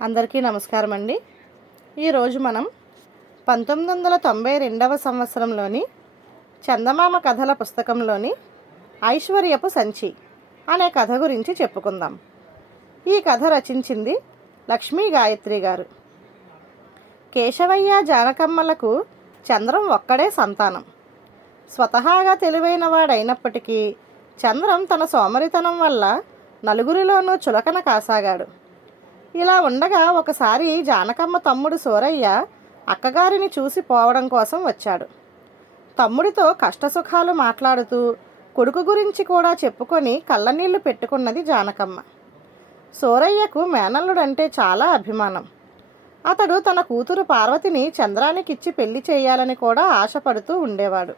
అందరికీ నమస్కారం అండి. ఈరోజు మనం 1992వ సంవత్సరంలోని చందమామ కథల పుస్తకంలోని ఐశ్వర్యపు సంచి అనే కథ గురించి చెప్పుకుందాం. ఈ కథ రచించింది లక్ష్మీ గాయత్రి గారు. కేశవయ్య జానకమ్మలకు చంద్రం ఒక్కడే సంతానం. స్వతహాగా తెలివైన వాడైనప్పటికీ చంద్రం తన సోమరితనం వల్ల నలుగురిలోనూ చులకన కాసాగాడు. ఇలా ఉండగా ఒకసారి జానకమ్మ తమ్ముడు సూరయ్య అక్కగారిని చూసి పోవడం కోసం వచ్చాడు. తమ్ముడితో కష్టసుఖాలు మాట్లాడుతూ కొడుకు గురించి కూడా చెప్పుకొని కళ్ళనీళ్లు పెట్టుకున్నది జానకమ్మ. సూరయ్యకు మేనల్లుడంటే చాలా అభిమానం. అతడు తన కూతురు పార్వతిని చంద్రానికిచ్చి పెళ్లి చేయాలని కూడా ఆశపడుతూ ఉండేవాడు.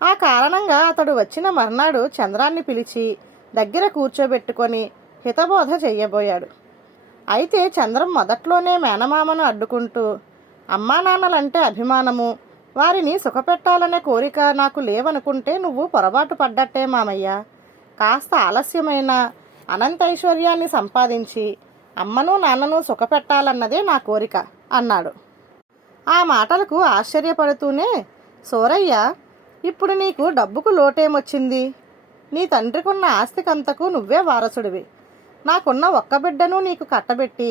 ఆ కారణంగా అతడు వచ్చిన మర్నాడు చంద్రాన్ని పిలిచి దగ్గర కూర్చోబెట్టుకొని హితబోధ చెయ్యబోయాడు. అయితే చంద్రం మొదట్లోనే మేనమామను అడ్డుకుంటూ, అమ్మా నాన్నలంటే అభిమానము, వారిని సుఖపెట్టాలనే కోరిక నాకు లేవనుకుంటే నువ్వు పొరపాటు పడ్డట్టే మామయ్య. కాస్త ఆలస్యమైన అనంత ఐశ్వర్యాన్ని సంపాదించి అమ్మను నాన్నను సుఖపెట్టాలన్నదే నా కోరిక అన్నాడు. ఆ మాటలకు ఆశ్చర్యపడుతూనే సూరయ్య, ఇప్పుడు నీకు డబ్బుకు లోటేమొచ్చింది? నీ తండ్రికున్న ఆస్తికంతకు నువ్వే వారసుడివి. నాకున్న ఒక్క బిడ్డను నీకు కట్టబెట్టి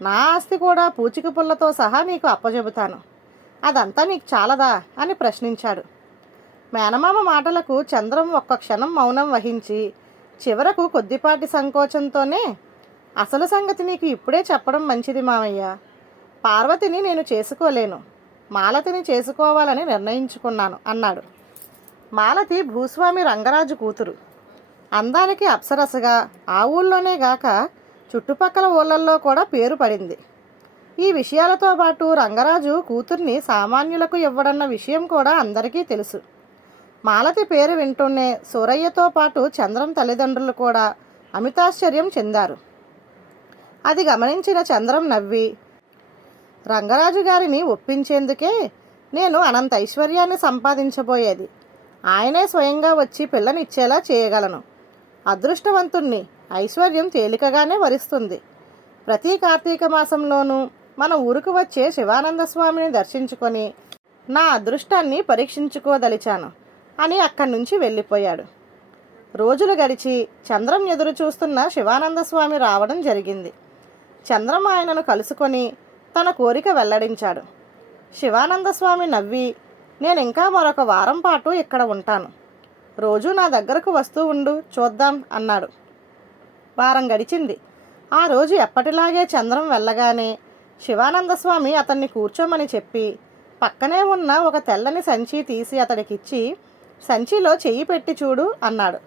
నా ఆస్తి కూడా పూచిక పుల్లతో సహా నీకు అప్పచెబుతాను. అదంతా నీకు చాలదా అని ప్రశ్నించాడు. మేనమామ మాటలకు చంద్రం ఒక్క క్షణం మౌనం వహించి చివరకు కొద్దిపాటి సంకోచంతోనే, అసలు సంగతి నీకు ఇప్పుడే చెప్పడం మంచిది మామయ్య. పార్వతిని నేను చేసుకోలేను, మాలతిని చేసుకోవాలని నిర్ణయించుకున్నాను అన్నాడు. మాలతి భూస్వామి రంగరాజు కూతురు. అందానికి అప్సరసగా ఆ ఊళ్ళోనే గాక చుట్టుపక్కల ఊళ్ళల్లో కూడా పేరు పడింది. ఈ విషయాలతో పాటు రంగరాజు కూతుర్ని సామాన్యులకు ఇవ్వడన్న విషయం కూడా అందరికీ తెలుసు. మాలతి పేరు వింటూనే సూరయ్యతో పాటు చంద్రం తల్లిదండ్రులు కూడా అమితాశ్చర్యం చెందారు. అది గమనించిన చంద్రం నవ్వి, రంగరాజు గారిని ఒప్పించేందుకే నేను అనంత ఐశ్వర్యాన్ని సంపాదించబోయేది. ఆయనే స్వయంగా వచ్చి పిల్లనిచ్చేలా చేయగలను. అదృష్టవంతుణ్ణి, ఐశ్వర్యం తేలికగానే వరిస్తుంది. ప్రతి కార్తీక మాసంలోనూ మన ఊరుకు వచ్చే శివానంద స్వామిని దర్శించుకొని నా అదృష్టాన్ని పరీక్షించుకోదలిచాను అని అక్కడి నుంచి వెళ్ళిపోయాడు. రోజులు గడిచి చంద్రం ఎదురు చూస్తున్న శివానంద స్వామి రావడం జరిగింది. చంద్రం ఆయనను కలుసుకొని తన కోరిక వెల్లడించాడు. శివానంద స్వామి నవ్వి, నేను ఇంకా మరొక వారం పాటు ఇక్కడ ఉంటాను. రోజు నా దగ్గరకు వస్తూ ఉండు, చూద్దాం అన్నాడు. వారం గడిచింది. ఆ రోజు ఎప్పటిలాగే చంద్రం వెళ్ళగానే శివానంద స్వామి అతన్ని కూర్చోమని చెప్పి పక్కనే ఉన్న ఒక తెల్లని సంచి తీసి అతడికిచ్చి, సంచిలో చెయ్యి పెట్టి చూడు అన్నాడు.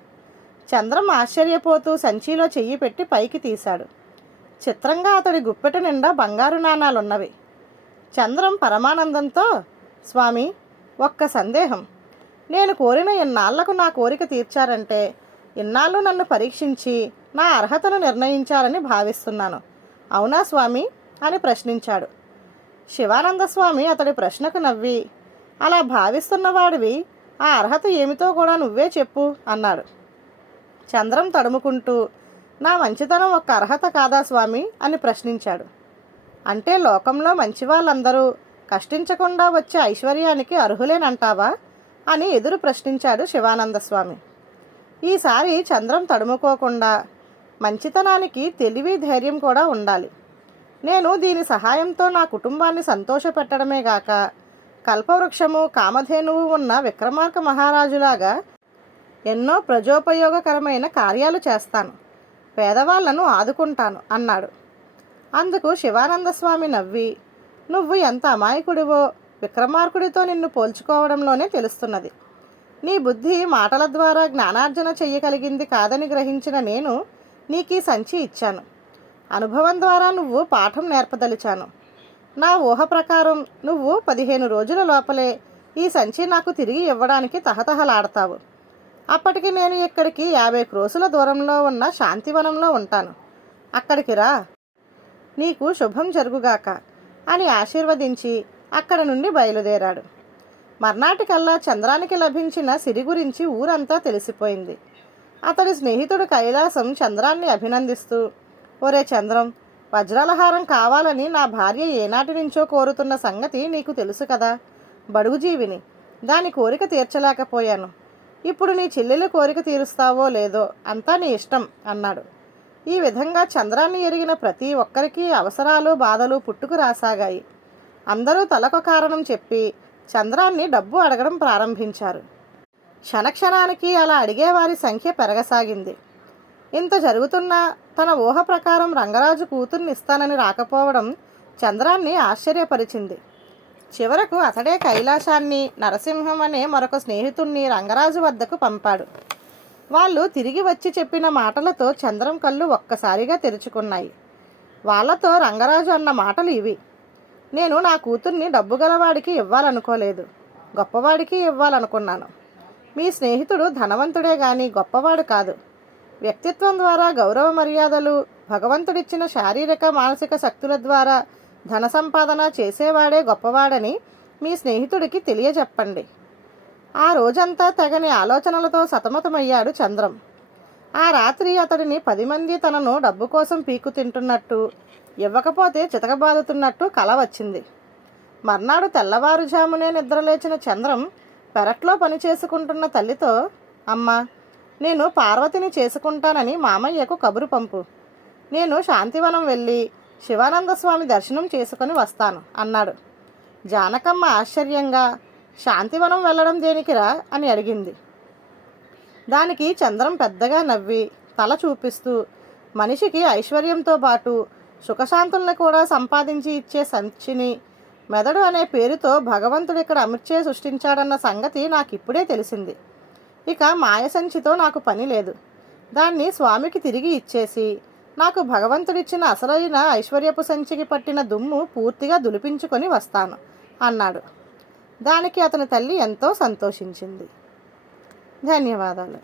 చంద్రం ఆశ్చర్యపోతూ సంచిలో చెయ్యి పెట్టి పైకి తీశాడు. చిత్రంగా అతడి గుప్పెట నిండా బంగారు నాణాలున్నవి. చంద్రం పరమానందంతో, స్వామి, ఒక్క సందేహం. నేను కోరిన ఇన్నాళ్లకు నా కోరిక తీర్చారంటే ఇన్నాళ్ళు నన్ను పరీక్షించి నా అర్హతను నిర్ణయించారని భావిస్తున్నాను. అవునా స్వామి అని ప్రశ్నించాడు. శివానంద స్వామి అతడి ప్రశ్నకు నవ్వి, అలా భావిస్తున్నవాడివి ఆ అర్హత ఏమిటో కూడా నువ్వే చెప్పు అన్నాడు. చంద్రం తడుముకుంటూ, నా మంచితనం ఒక్క అర్హత కాదా స్వామి అని ప్రశ్నించాడు. అంటే లోకంలో మంచి వాళ్ళందరూ కష్టించకుండా వచ్చే ఐశ్వర్యానికి అర్హులేనంటావా అని ఎదురు ప్రశ్నించాడు శివానంద స్వామి. ఈసారి చంద్రం తడుముకోకుండా, మంచితనానికి తెలివి ధైర్యం కూడా ఉండాలి. నేను దీని సహాయంతో నా కుటుంబాన్ని సంతోషపెట్టడమే గాక కల్పవృక్షము కామధేనువు ఉన్న విక్రమార్క మహారాజులాగా ఎన్నో ప్రజోపయోగకరమైన కార్యాలు చేస్తాను, పేదవాళ్లను ఆదుకుంటాను అన్నాడు. అందుకు శివానంద స్వామి నవ్వి, నువ్వు ఎంత అమాయకుడివో విక్రమార్కుడితో నిన్ను పోల్చుకోవడంలోనే తెలుస్తున్నది. నీ బుద్ధి మాటల ద్వారా జ్ఞానార్జన చెయ్యగలిగింది కాదని గ్రహించిన నేను నీకు ఈ సంచి ఇచ్చాను. అనుభవం ద్వారా నువ్వు పాఠం నేర్పదలిచాను. నా ఊహ ప్రకారం నువ్వు 15 రోజుల లోపలే ఈ సంచి నాకు తిరిగి ఇవ్వడానికి తహతహలాడతావు. అప్పటికి నేను ఇక్కడికి 50 క్రోసుల దూరంలో ఉన్న శాంతివనంలో ఉంటాను. అక్కడికి రా, నీకు శుభం జరుగుగాక అని ఆశీర్వదించి అక్కడ నుండి బయలుదేరాడు. మర్నాటికల్లా చంద్రానికి లభించిన సిరి గురించి ఊరంతా తెలిసిపోయింది. అతడి స్నేహితుడు కైలాసం చంద్రాన్ని అభినందిస్తూ, ఒరే చంద్రం, వజ్రాలహారం కావాలని నా భార్య ఏనాటి నుంచో కోరుతున్న సంగతి నీకు తెలుసు కదా. బడుగు జీవిని, దాని కోరిక తీర్చలేకపోయాను. ఇప్పుడు నీ చెల్లెలు కోరిక తీరుస్తావో లేదో అంతా నీ ఇష్టం అన్నాడు. ఈ విధంగా చంద్రాన్ని ఎరిగిన ప్రతి ఒక్కరికి అవసరాలు బాధలు పుట్టుకు రాసాగాయి. అందరూ తలకు కారణం చెప్పి చంద్రాన్ని డబ్బు అడగడం ప్రారంభించారు. క్షణక్షణానికి అలా అడిగేవారి సంఖ్య పెరగసాగింది. ఇంత జరుగుతున్నా తన ఊహ ప్రకారం రంగరాజు కూతుర్ని ఇస్తానని రాకపోవడం చంద్రాన్ని ఆశ్చర్యపరిచింది. చివరకు అతడే కైలాసాన్ని, నరసింహం అనే మరొక స్నేహితుణ్ణి రంగరాజు వద్దకు పంపాడు. వాళ్ళు తిరిగి వచ్చి చెప్పిన మాటలతో చంద్రం కళ్ళు ఒక్కసారిగా తెరుచుకున్నాయి. వాళ్ళతో రంగరాజు అన్న మాటలు ఇవి: నేను నా కూతుర్ని డబ్బు గలవాడికి ఇవ్వాలనుకోలేదు, గొప్పవాడికి ఇవ్వాలనుకున్నాను. మీ స్నేహితుడు ధనవంతుడే గాని గొప్పవాడు కాదు. వ్యక్తిత్వం ద్వారా గౌరవ మర్యాదలు, భగవంతుడిచ్చిన శారీరక మానసిక శక్తుల ద్వారా ధన సంపాదన చేసేవాడే గొప్పవాడని మీ స్నేహితుడికి తెలియజెప్పండి. ఆ రోజంతా తెగని ఆలోచనలతో సతమతమయ్యాడు చంద్రం. ఆ రాత్రి అతడిని 10 మంది తనను డబ్బు కోసం పీకు తింటున్నట్టు, ఇవ్వకపోతే చితకబాదుతున్నట్టు కల వచ్చింది. మర్నాడు తెల్లవారుజామునే నిద్రలేచిన చంద్రం పెరట్లో పని చేసుకుంటున్న తల్లితో, అమ్మా, నేను పార్వతిని చేసుకుంటానని మామయ్యకు కబురు పంపు. నేను శాంతివనం వెళ్ళి శివానంద స్వామి దర్శనం చేసుకొని వస్తాను అన్నాడు. జానకమ్మ ఆశ్చర్యంగా, శాంతివనం వెళ్ళడం దేనికిరా అని అడిగింది. దానికి చంద్రం పెద్దగా నవ్వి తల చూపిస్తూ, మనిషికి ఐశ్వర్యంతో పాటు సుఖశాంతుల్ని కూడా సంపాదించి ఇచ్చే సంచిని, మెదడు అనే పేరుతో భగవంతుడు ఇక్కడ అమర్చే సృష్టించాడన్న సంగతి నాకు ఇప్పుడే తెలిసింది. ఇక మాయ సంచితో నాకు పని లేదు. దాన్ని స్వామికి తిరిగి ఇచ్చేసి నాకు భగవంతుడిచ్చిన అసలైన ఐశ్వర్యపు సంచికి పట్టిన దుమ్ము పూర్తిగా దులిపించుకొని వస్తాను అన్నాడు. దానికి అతని తల్లి ఎంతో సంతోషించింది. ధన్యవాదాలు.